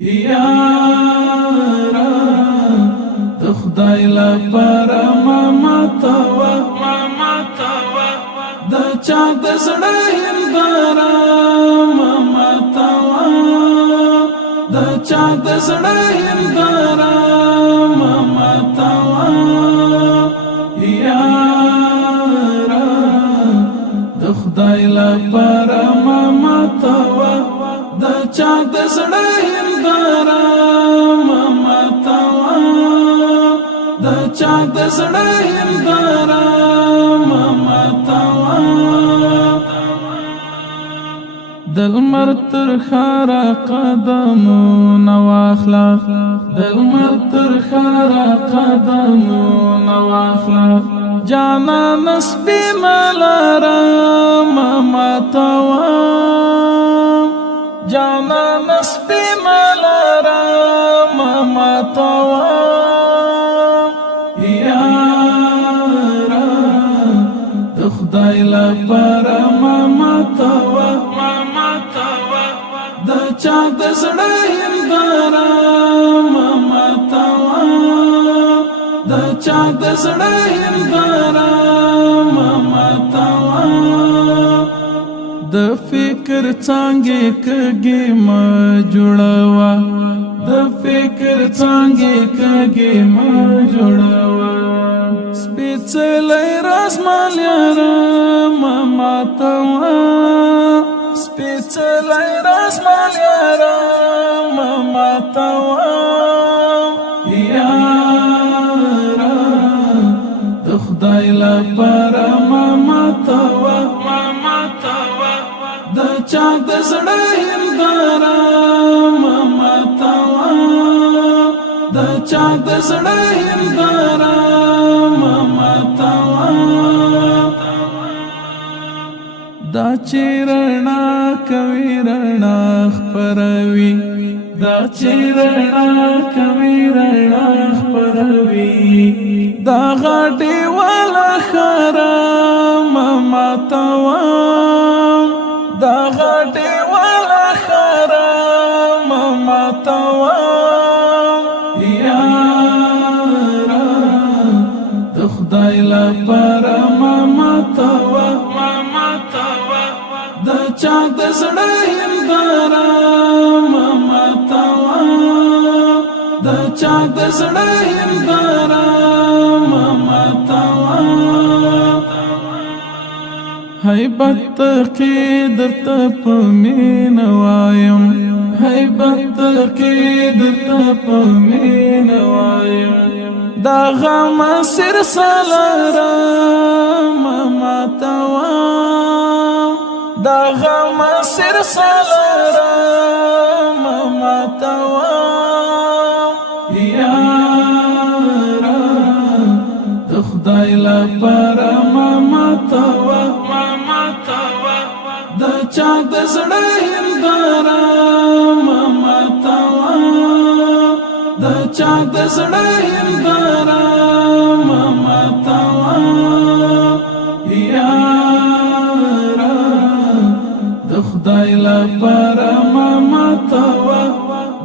یارا د خدای لپاره ماما توا د چا د زړه هنداره ماما توا د چا د زړه هنداره ماما توا یارا د خدای لپاره ماما توا د چا د زړه هنداره ماما توا د چا د زړه هنداره ماما توا دل مرتر خارا قدمونه واخلا دل مرتر خارا قدمونه واخلا جانا نسبی ملارا ماما توا جانا نسبی ملارا ماما توا یارا د خدای لپاره ماما توا د چا د زړه هنداره ماما توا د چا د زړه هنداره ماما توا د فکر څنګه کږي ما جوړوا د فکر څنګه کږي ما جوړوا سپېڅلې رسمال یاره ماما توا سپېڅلې رسمال یاره ماما توا یاره د خدای لپاره ماما توا د چا د زړه هنداره ماما توا د چا د زړه هنداره ماما توا دا چیرنا کوي رڼا خپروي دا چیرنا کوي رڼا خپروي دا غاټي والا خرا ماما توا دا غاټي والا خرا ماما توا یارا د خدای لپاره ماما توا د چا د زړه هنداره ماما توا د چا د زړه هنداره ماما توا هیبت کې درته په مینه وایم هیبت کې درته په مینه وایم دا غم سر سالاره ماما توا دا غم سر سالاره ماما توا یارا د خدای لپاره ماما توا د چا د زړه هنداره ماما توا د چا د زړه هنداره ماما توا یارا د خدای لپاره ماما توا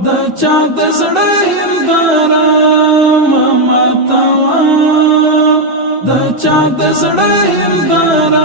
د چا د زړه هنداره ماما توا د چا د زړه هنداره